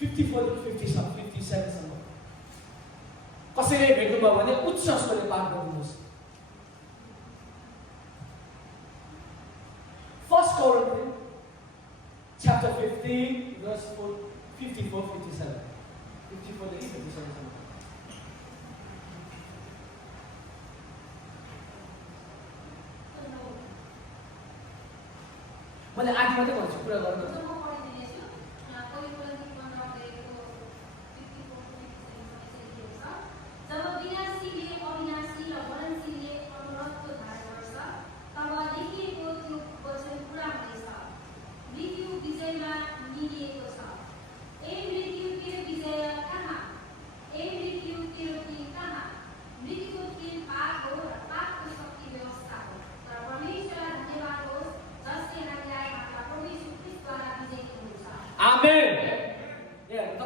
54 देखि 57 सम्म कसैले भेट्नुभयो भने उच्च स्वरले पाठ गर्नुहोस्। 1 Corinthians chapter 15 verse 54 57 54 देखि 57 सम्म। मैले आदि मात्रै भन्छु, कुरा गर्नु।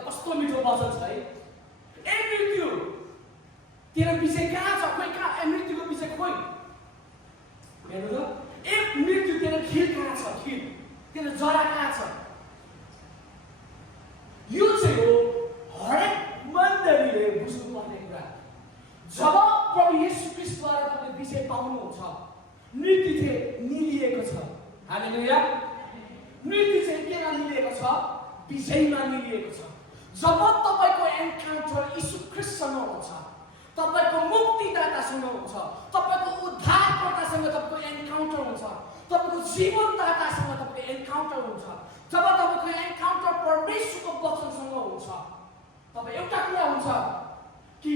कस्तो मिठो वचन छ है। ए मृत्यु तेरो विषय कहाँ छ? खोइ कहाँ? ए मृत्युको विषय खोइ? हेर्नु त, ए मृत्यु तेरो खिल कहाँ छ? खिल तेरो जरा कहाँ छ? यो चाहिँ हो हरेक मण्डलीले बुझ्नुपर्ने कुरा। जब प्रभु येशू ख्रीष्टद्वारा तपाईले विजय पाउनुहुन्छ, मृत्यु चाहिँ निलिएको छ। हालेलुया। मृत्यु चाहिँ केमा निलिएको छ? विजयमा निलिएको छ। जब तपाईको एन्काउन्टर यीशु ख्रीष्टसँग हुन्छ, तपाईको मुक्तिदातासँग हुन्छ, तपाईको उद्धारकर्तासँग तपाईको एन्काउन्टर हुन्छ, तपाईको जीवनदातासँग तपाईको एन्काउन्टर हुन्छ, जब तपाईको एन्काउन्टर परमेश्वरको वचनसँग हुन्छ, तपाईँ एउटा कुरा हुन्छ कि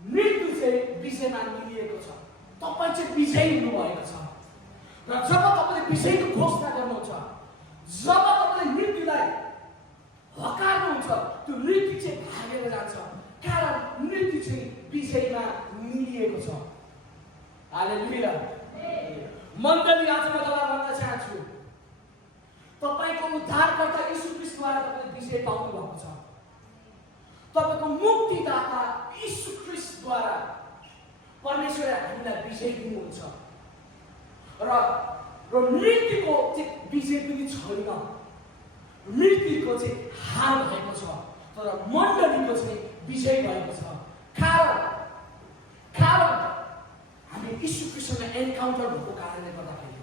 मृत्यु चाहिँ विजयमा निलिएको छ, तपाईँ चाहिँ विजयी हुनुभएको छ। र जब तपाईले विजयको घोषणा गर्नुहुन्छ, जब तपाईले मृत्युलाई हकार्नुहुन्छ, त्यो मृत्यु चाहिँ भागेर जान्छ, कारण मृत्यु चाहिँ विजयमा निलिएको छ। हालेलुया। मण्डली आज म तपाईलाई भन्न चाहन्छु, तपाईको उद्धारकर्ता यीशु ख्रीष्टद्वारा तपाईले विजय पाउनु भएको छ। तपाईको मुक्तिदाता यीशु ख्रीष्टद्वारा परमेश्वरले हामीलाई विजय दिनुहुन्छ। र मृत्युको चाहिँ विजय पनि छैन, मृत्युको चाहिँ हार भएको छ, तर मण्डलीको चाहिँ विजय भएको छ। कारण हामी यीशु ख्रीष्टसँग एन्काउन्टर भएको कारणले गर्दाखेरि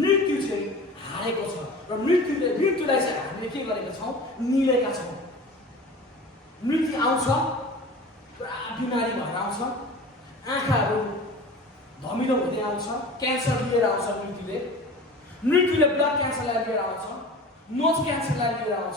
मृत्यु चाहिँ हारेको छ, र मृत्युलाई चाहिँ हामीले के गरेका छौँ? निलेका छौँ। मृत्यु आउँछ, पुरा बिमारी भएर आउँछ, आँखाहरू धमिलो हुँदै आउँछ, क्यान्सर लिएर आउँछ, मृत्युले ब्लड क्यान्सरलाई लिएर आउँछ, नोज क्यान्सरलाई लिएर आउँछ,